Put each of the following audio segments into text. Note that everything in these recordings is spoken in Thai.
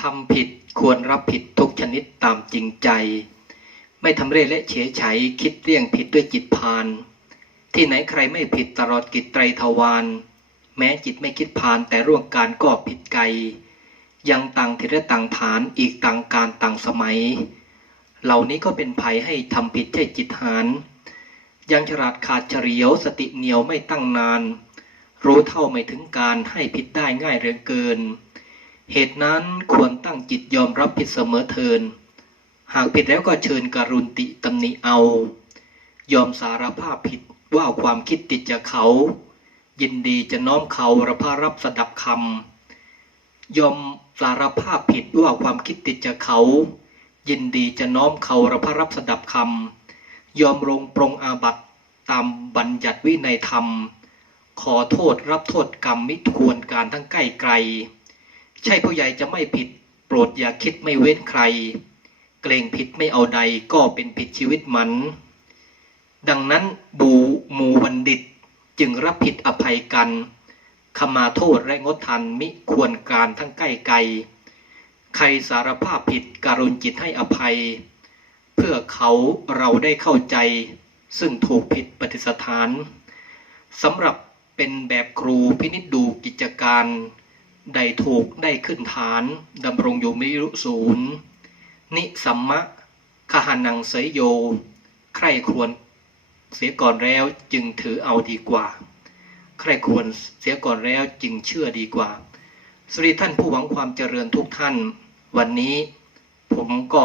ทำผิดควรรับผิดทุกชนิดตามจริงใจ ไม่ทำเร่และเฉยไฉคิดเลี่ยงผิดด้วยจิตพาน ที่ไหนใครไม่ผิดตลอดกิจไตรทวารแม้จิตไม่คิดพานแต่ร่วงการก็ผิดไกลยังต่างทิศและต่างฐานอีกต่างการต่างสมัย เหล่านี้ก็เป็นภัยให้ทำผิดใช่จิตหานยังฉลาดขาดเฉลียวสติเหนียวไม่ตั้งนาน รู้เท่าไม่ถึงการให้ผิดได้ง่ายเรืองเกิน เหตุนั้นควรตั้งจิตยอมรับผิดเสมอเทิน หากผิดแล้วก็เชิญการุณติตำหนิเอา ยอมสารภาพผิดว่าความคิดติดจากเขา ยินดีจะน้อมเขารับพารับสดับคำยอมสารภาพผิดว่าความคิดติดจากเขา ยินดีจะน้อมเขารับพารับสดับคำยอมลงปรงอาบัตตามบัญญัติวินัยธรรม ขอโทษรับโทษกรรมมิควรการทั้งใกล้ไกล ใช่ผู้ใหญ่จะไม่ผิด โปรดอย่าคิดไม่เว้นใคร เกรงผิดไม่เอาใดก็เป็นผิดชีวิตมัน ดังนั้นบูมูบัณฑิตจึงรับผิดอภัยกันขมาโทษและงดทันมิควรการทั้งใกล้ไกล ใครสารภาพผิดการุณจิตให้อภัย เพื่อเขาเราได้เข้าใจ ซึ่งถูกผิดปฏิสถานสำหรับเป็นแบบครูพินิจดูกิจการ ใดถูกได้ขึ้นฐานดำรงอยู่ไม่รู้ศูนย์ นิสัมมะขหานังเสยโย ใครควรเสียก่อนแล้วจึงถือเอาดีกว่า ใครควรเสียก่อนแล้วจึงเชื่อดีกว่า สวัสดีท่านผู้หวังความเจริญทุกท่าน วันนี้ผมก็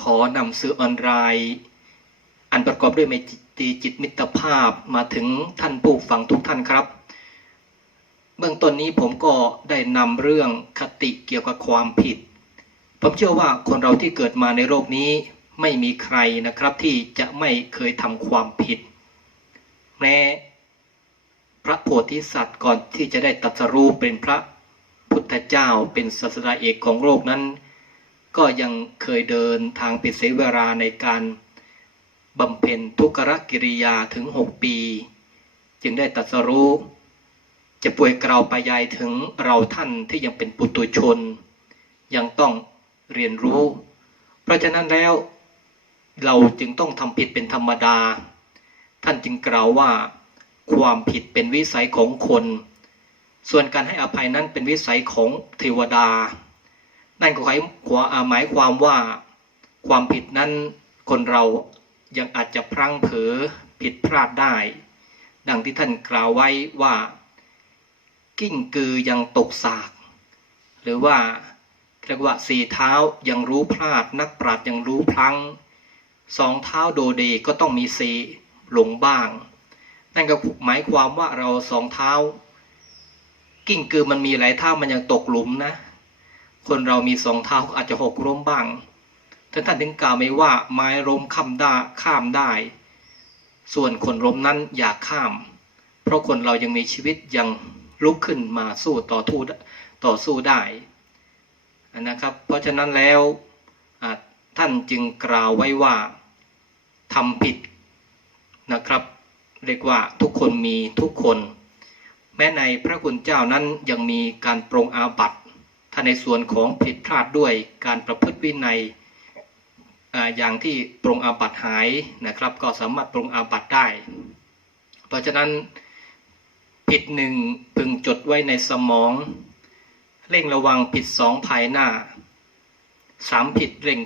ขอนำสื่อออนไลน์อันประกอบด้วยไมตรีจิตมิตรภาพมาถึงท่านผู้ฟังทุกท่านครับ เบื้องต้นนี้ผมก็ได้นำเรื่องคติเกี่ยวกับความผิด ผมเชื่อว่าคนเราที่เกิดมาในโลกนี้ไม่มีใครนะครับที่จะไม่เคยทำความผิด แม้พระโพธิสัตว์ก่อนที่จะได้ตัสรู้เป็นพระพุทธเจ้าเป็นศาสดาเอกของโลกนั้น ก็ยังเคยเดินทางป็นเสเวลาในการบำเพ็ญทุกรกิริยาถึง 6 ปี จึงได้ตัสรู้ จะป่วยกล่าวไปยายถึงเราท่านที่ยังเป็นปุตุชน ยังต้องเรียนรู้ เพราะฉะนั้นแล้ว เราจึงต้องทำผิดเป็นธรรมดา ท่านจึงกล่าวว่า ความผิดเป็นวิสัยของคน ส่วนการให้อภัยนั้นเป็นวิสัยของเทวดา นั่นก็หมายความว่า ความผิดนั้นคนเรายังอาจจะพลั้งเผลอผิดพลาดได้ ดังที่ท่านกล่าวไว้ว่า กิ้งกือยังตกสาก หรือว่าเรียกว่าสี่เท้ายังรู้พลาด นักปราชญ์ยังรู้พลังสองเท้าโดเดก็ต้องมีสีหลงบ้าง นั่นก็หมายความว่าเราสองเท้า กิ้งกือมันมีหลายเท้ามันยังตกหลุมนะ คนเรามีสองเท้าอาจจะหกล้มบ้างท่านท่านถึงกล่าวไม่ว่าไม้ล้มข้ามได้ข้ามได้ ส่วนคนล้มนั้นอย่าข้าม เพราะคนเรายังมีชีวิตยัง ลุกขึ้นมาสู้ต่อทูต่อสู้ได้นะครับ เพราะฉะนั้นแล้วท่านจึงกล่าวไว้ว่าทำผิดนะครับ เรียกว่าทุกคนมีทุกคน แม้ในพระคุณเจ้านั้นยังมีการปรงอาบัติถ้าในส่วนของผิดพลาดด้วยการประพฤติวินัยอย่างที่ปรงอาบัติหายนะครับ ก็สามารถปรงอาบัติได้ เพราะฉะนั้น ผิดหนึ่งพึงจดไว้ในสมอง เร่งระวังผิดสองภายหน้าสามผิดเร่ง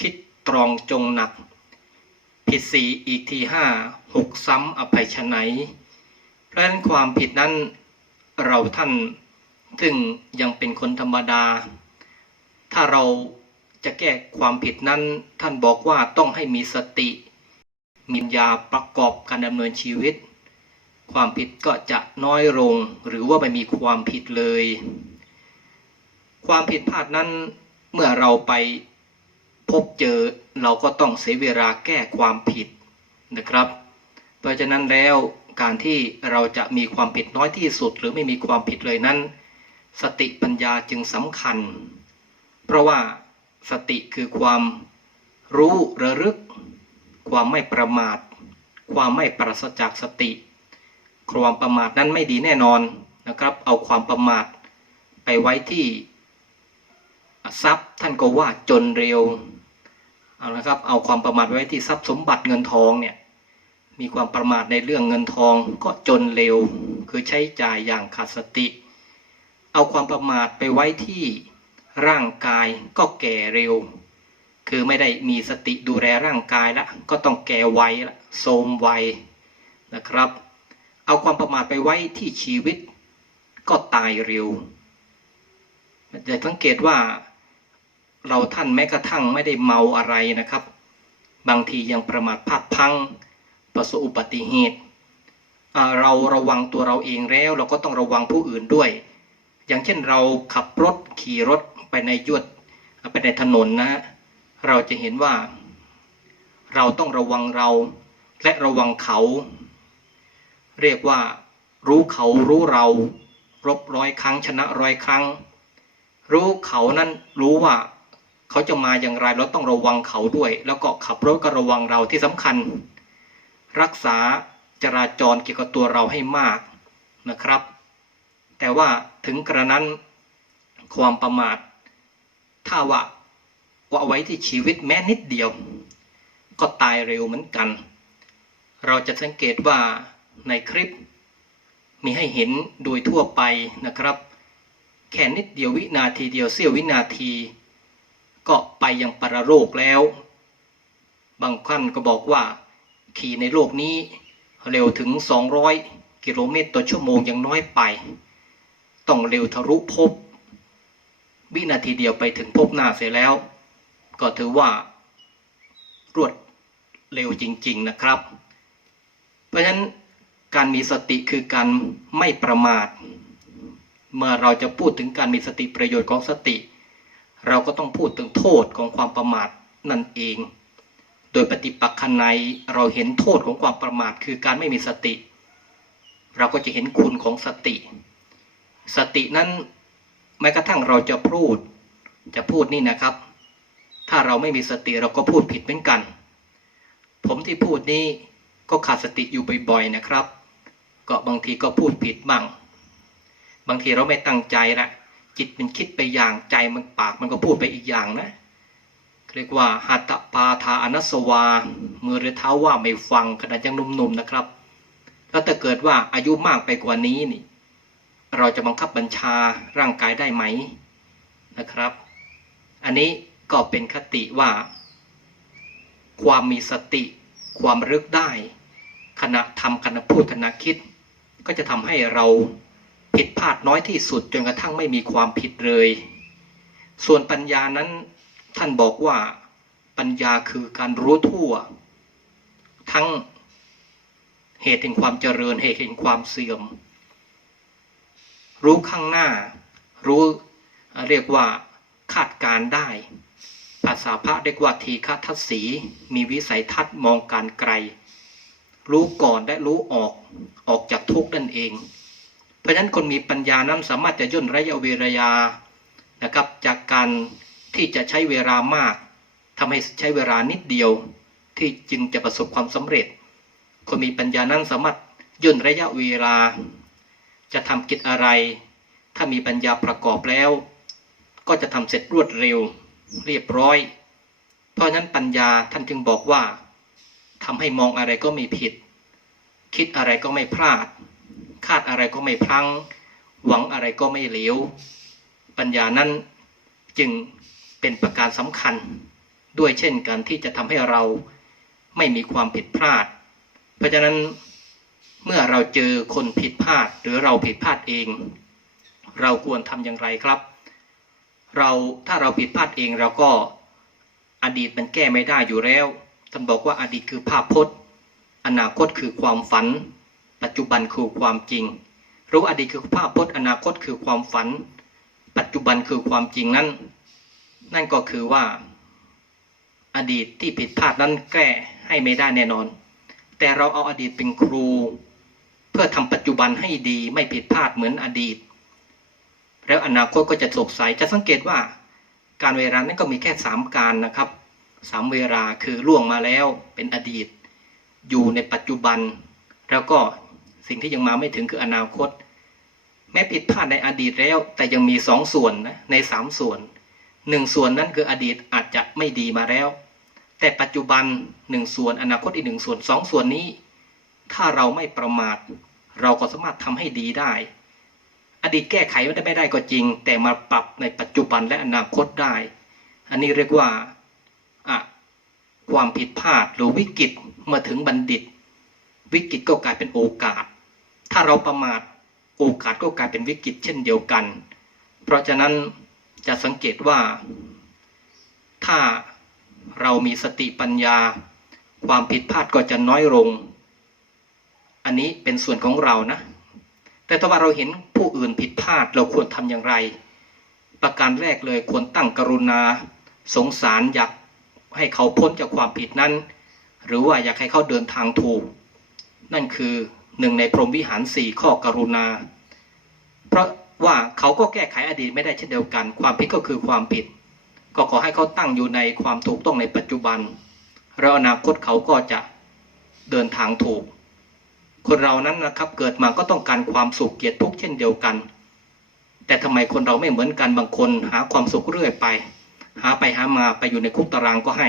คิดตรองจงหนัก ผิดสี่อีกทีห้าหกซ้ำอภัยชไหนเพราะฉะนั้นความผิดนั้นเราท่านซึ่งยังเป็นคนธรรมดา ถ้าเราจะแก้ความผิดนั้นท่านบอกว่าต้องให้มีสติ มีญาประกอบการดำเนินชีวิต ความผิดก็จะน้อยลง หรือว่าไม่มีความผิดเลย ความผิดพลาดนั้นเมื่อเราไปพบเจอเราก็ต้องเสียเวลาแก้ความผิดนะครับ เพราะฉะนั้นแล้วการที่เราจะมีความผิดน้อยที่สุด หรือไม่มีความผิดเลยนั้น สติปัญญาจึงสำคัญ เพราะว่าสติคือความรู้ระลึก ความไม่ประมาท ความไม่ปราศจากสติ ความประมาทนั้นไม่ดีแน่นอนนะครับ เอาความประมาทไปไว้ที่ทรัพย์ท่านก็ว่าจนเร็วเอาละครับเอาความประมาทไว้ที่ทรัพย์สมบัติเงินทองเนี่ยมีความประมาทในเรื่องเงินทองก็จนเร็ว คือใช้จ่ายอย่างขาดสติ เอาความประมาทไปไว้ที่ร่างกายก็แก่เร็ว คือไม่ได้มีสติดูแลร่างกายแล้วก็ต้องแก่ไวละโทรมไวนะครับ เอาความประมาทไปไว้ที่ชีวิต ก็ตายเร็วจะสังเกตว่าเราท่านแม้กระทั่งไม่ได้เมาอะไรนะครับ บางทียังประมาทพลาดพังประสบอุบัติเหตุเราระวังตัวเราเองแล้วเราก็ต้องระวังผู้อื่นด้วย อย่างเช่นเราขับรถขี่รถไปในยวดไปในถนนนะ เราจะเห็นว่า เราต้องระวังเราและระวังเขา เรียกว่า รู้เขารู้เรา รบร้อยครั้งชนะร้อยครั้ง รู้เขานั้นรู้ว่า เขาจะมาอย่างไรเราต้องระวังเขาด้วย แล้วก็ขับรถก็ระวังเราที่สำคัญ รักษาจราจรเกี่ยวกับตัวเราให้มากนะครับ แต่ว่าถึงกระนั้นความประมาท ถ้าว่าว่าไว้ที่ชีวิตแม้นิดเดียว ก็ตายเร็วเหมือนกัน เราจะสังเกตว่า ในคลิป มีให้เห็นโดยทั่วไปนะครับ แค่นิดเดียววินาทีเดียวเสี้ยววินาที ก็ไปยังปรโลกแล้ว บางท่านก็บอกว่า ขี่ในโลกนี้เร็วถึง 200 กิโลเมตรต่อชั่วโมงยังน้อยไป ต้องเร็วทะลุภพวินาทีเดียวไปถึงภพหน้าเสียแล้ว ก็ถือว่ารวดเร็วจริง ๆนะครับ เพราะฉะนั้น การมีสติคือการไม่ประมาท เมื่อเราจะพูดถึงการมีสติประโยชน์ของสติ เราก็ต้องพูดถึงโทษของความประมาทนั่นเอง โดยปฏิปักษ์ในเราเห็นโทษของความประมาทคือการไม่มีสติ เราก็จะเห็นคุณของสติ สตินั้นแม้กระทั่งเราจะพูด จะพูดนี่นะครับ ถ้าเราไม่มีสติเราก็พูดผิดเหมือนกัน ผมที่พูดนี้ก็ขาดสติอยู่บ่อยๆนะครับ ก็บางทีก็พูดผิดบ้าง บางทีเราไม่ตั้งใจละจิตมันคิดไปอย่างใจมันปากมันก็พูดไปอีกอย่างนะ เรียกว่าหัตถปาทาอนัสวา มือหรือเท้าว่าไม่ฟังขณะยังหนุ่มๆนะครับ แล้วถ้าเกิดว่าอายุมากไปกว่านี้นี่ เราจะบังคับบัญชาร่างกายได้ไหมนะครับ อันนี้ก็เป็นคติว่า ความมีสติ ความรึกได้ ขณะทำขณะพูดขณะคิด ก็จะทำให้เราผิดพลาดน้อยที่สุดจนกระทั่งไม่มีความผิดเลย ส่วนปัญญานั้นท่านบอกว่าปัญญาคือการรู้ทั่ว ทั้งเหตุแห่งความเจริญเหตุแห่งความเสื่อม รู้ข้างหน้า รู้เรียกว่าคาดการได้ ภาษาพระเรียกว่าทีฆทัศสีมีวิสัยทัศน์มองการไกล รู้ก่อนและรู้ออกออกจากทุกข์นั่นเอง เพราะฉะนั้นคนมีปัญญานั้นสามารถจะย่นระยะเวลานะครับจากการที่จะใช้เวลามากทำให้ใช้เวลานิดเดียว ที่จึงจะประสบความสำเร็จ คนมีปัญญานั้นสามารถย่นระยะเวลา จะทำกิจอะไร ถ้ามีปัญญาประกอบแล้ว ก็จะทำเสร็จรวดเร็ว เรียบร้อย เพราะฉะนั้นปัญญาท่านจึงบอกว่า ทำให้มองอะไรก็ไม่ผิด คิดอะไรก็ไม่พลาด คาดอะไรก็ไม่พลัง หวังอะไรก็ไม่เหลว ปัญญานั้นจึงเป็นประการสำคัญ ด้วยเช่นกันที่จะทำให้เราไม่มีความผิดพลาด เพราะฉะนั้นเมื่อเราเจอคนผิดพลาดหรือเราผิดพลาดเอง เราควรทำอย่างไรครับ เราถ้าเราผิดพลาดเองเราก็อดีตมันแก้ไม่ได้อยู่แล้ว ท่านบอกว่าอดีตคือภาพพจน์ อนาคตคือความฝัน ปัจจุบันคือความจริง รู้อดีตคือภาพพจน์ อนาคตคือความฝัน ปัจจุบันคือความจริงนั้น นั่นก็คือว่า อดีตที่ผิดพลาดนั้นแก้ให้ไม่ได้แน่นอน แต่เราเอาอดีตเป็นครู เพื่อทำปัจจุบันให้ดีไม่ผิดพลาดเหมือนอดีต แล้วอนาคตก็จะสดใสจะสังเกตว่า การเวลานั้นก็มีแค่สามการนะครับ สามเวลาคือล่วงมาแล้วเป็นอดีต อยู่ในปัจจุบัน แล้วก็สิ่งที่ยังมาไม่ถึงคืออนาคต แม้ผิดพลาดในอดีตแล้ว แต่ยังมีสองส่วนนะในสามส่วนหนึ่งส่วนนั้นคืออดีตอาจจะไม่ดีมาแล้ว แต่ปัจจุบันหนึ่งส่วนอนาคตอีกหนึ่งส่วนสองส่วนนี้ ถ้าเราไม่ประมาท เราก็สามารถทำให้ดีได้ อดีตแก้ไขไม่ได้ไม่ได้ก็จริง แต่มาปรับในปัจจุบันและอนาคตได้ อันนี้เรียกว่า ความผิดพลาดหรือวิกฤตเมื่อถึงบัณฑิต วิกฤตก็กลายเป็นโอกาส ถ้าเราประมาทโอกาสก็กลายเป็นวิกฤตเช่นเดียวกัน เพราะฉะนั้นจะสังเกตว่า ถ้าเรามีสติปัญญา ความผิดพลาดก็จะน้อยลง อันนี้เป็นส่วนของเรานะ แต่ถ้าว่าเราเห็นผู้อื่นผิดพลาดเราควรทำอย่างไร ประการแรกเลยควรตั้งกรุณา สงสารอยาก ให้เขาพ้นจากความผิดนั้น หรือว่าอยากให้เขาเดินทางถูก นั่นคือหนึ่งในพรหมวิหารสี่ข้อกรุณา เพราะว่าเขาก็แก้ไขอดีตไม่ได้เช่นเดียวกัน ความผิดก็คือความผิด ก็ขอให้เขาตั้งอยู่ในความถูกต้องในปัจจุบัน แล้วอนาคตเขาก็จะเดินทางถูก คนเรานั้นนะครับเกิดมาก็ต้องการความสุขเกียรติทุกเช่นเดียวกัน แต่ทำไมคนเราไม่เหมือนกันบางคนหาความสุขเรื่อยไป หาไปหามาไปอยู่ในคุกตารางก็ให้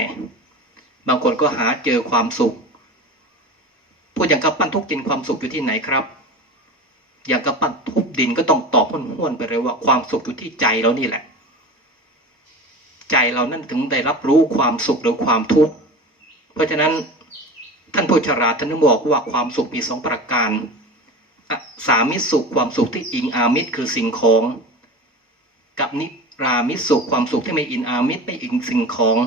บางคนก็หาเจอความสุขพูดอย่างกับปั้นทุกดินความสุขอยู่ที่ไหนครับ อย่างกับปั้นทุบดินก็ต้องตอบห้วนๆไปเลยว่าความสุขอยู่ที่ใจเรานี่แหละ ใจเรานั่นถึงได้รับรู้ความสุขหรือความทุกข์เพราะฉะนั้นท่านผู้ชราท่านบอกว่าความสุขมีสองประการสามิตสุขความสุขที่อิงอามิตรคือสิ่งของ กับนิ รามิสุขความสุขที่ไม่อินอามิตไม่อิงสิ่งของ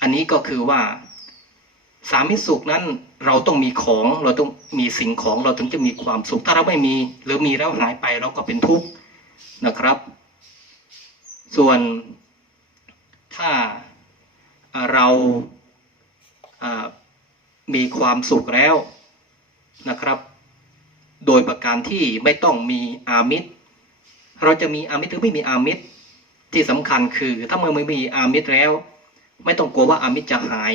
อันนี้ก็คือว่า สามิสุขนั้นเราต้องมีของเราต้องมีสิ่งของเราถึงจะมีความสุข ถ้าเราไม่มี หรือมีแล้วหายไปเราก็เป็นทุกข์นะครับ ส่วนถ้าเราอ่ามีความสุขแล้วนะครับ โดยประการที่ไม่ต้องมีอามิตร เราจะมีอามิตรหรือไม่มีอามิตรที่สำคัญคือ ถ้าเมื่อไม่มีอามิตรแล้ว ไม่ต้องกลัวว่าอามิตรจะหาย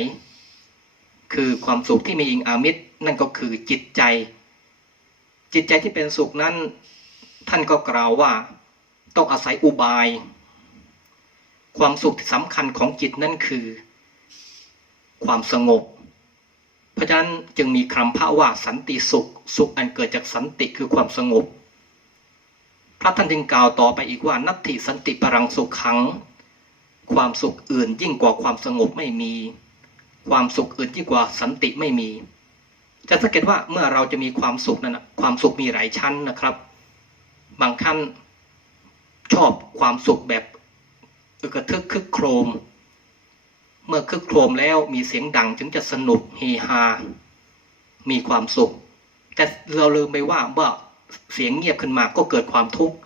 คือความสุขที่มีอิงอามิตรนั่นก็คือจิตใจ จิตใจที่เป็นสุขนั้น ท่านก็กล่าวว่า ต้องอาศัยอุบาย ความสุขที่สำคัญของจิตนั่นคือ ความสงบ เพราะฉะนั้นจึงมีคำพระว่าสันติสุข สุขอันเกิดจากสันติคือความสงบ พระท่านจึงกล่าวต่อไปอีกว่านัตถิสันติปรังสุขขัง ความสุขอื่นยิ่งกว่าความสงบไม่มี ความสุขอื่นยิ่งกว่าสันติไม่มี จะสังเกตว่าเมื่อเราจะมีความสุขนั้นความสุขมีหลายชั้นนะครับ บางท่านชอบความสุขแบบอึกระทึกคึกโครม เมื่อคึกโครมแล้วมีเสียงดังถึงจะสนุกเฮฮา มีความสุข แต่เราลืมไปว่าเมื่อ เสียงเงียบขึ้นมาก็เกิดความทุกข์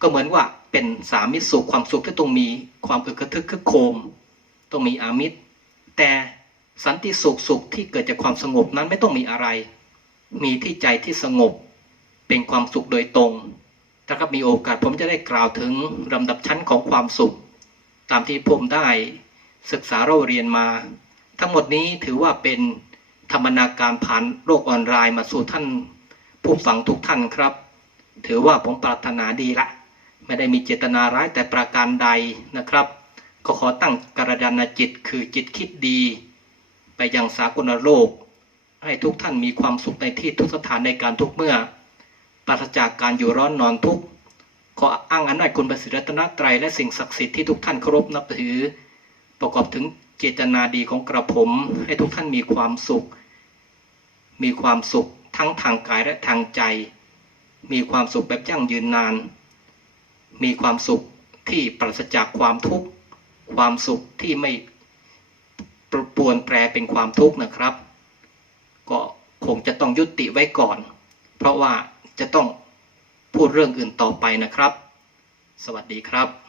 ก็เหมือนว่าเป็นสามิตรสุขความสุขที่ต้องมีความอึกระทึกคึกโคมต้องมีอามิตร แต่สันติสุขสุขที่เกิดจากความสงบนั้นไม่ต้องมีอะไร มีที่ใจที่สงบเป็นความสุขโดยตรงถ้าครับมีโอกาสผมจะได้กล่าวถึงลำดับชั้นของความสุข ตามที่ผมได้ศึกษาเราเรียนมา ทั้งหมดนี้ถือว่าเป็นธรรมนาการผ่านโลกออนไลน์มาสู่ท่าน ผู้ฟังทุกท่านครับ ถือว่าผมปรารถนาดีละ ไม่ได้มีเจตนาร้ายแต่ประการใดนะครับ ก็ขอตั้งกระดานจิตคือจิตคิดดี ไปยังสากลโลก ให้ทุกท่านมีความสุขในที่ทุกสถานในการทุกเมื่อ ปราศจากการอยู่ร้อนนอนทุกข์ขออ้างอำนาจคุณประสิทธิรัตนตรัยและสิ่งศักดิ์สิทธิ์ที่ทุกท่านเคารพนับถือ ประกอบถึงเจตนาดีของกระผม ให้ทุกท่านมีความสุข มีความสุข ทั้งทางกายและทางใจ มีความสุขแบบยั่งยืนนาน มีความสุขที่ปราศจากความทุกข์ ความสุขที่ไม่ปรปวนแปรเป็นความทุกข์นะครับ ก็คงจะต้องยุติไว้ก่อน เพราะว่าจะต้องพูดเรื่องอื่นต่อไปนะครับ สวัสดีครับ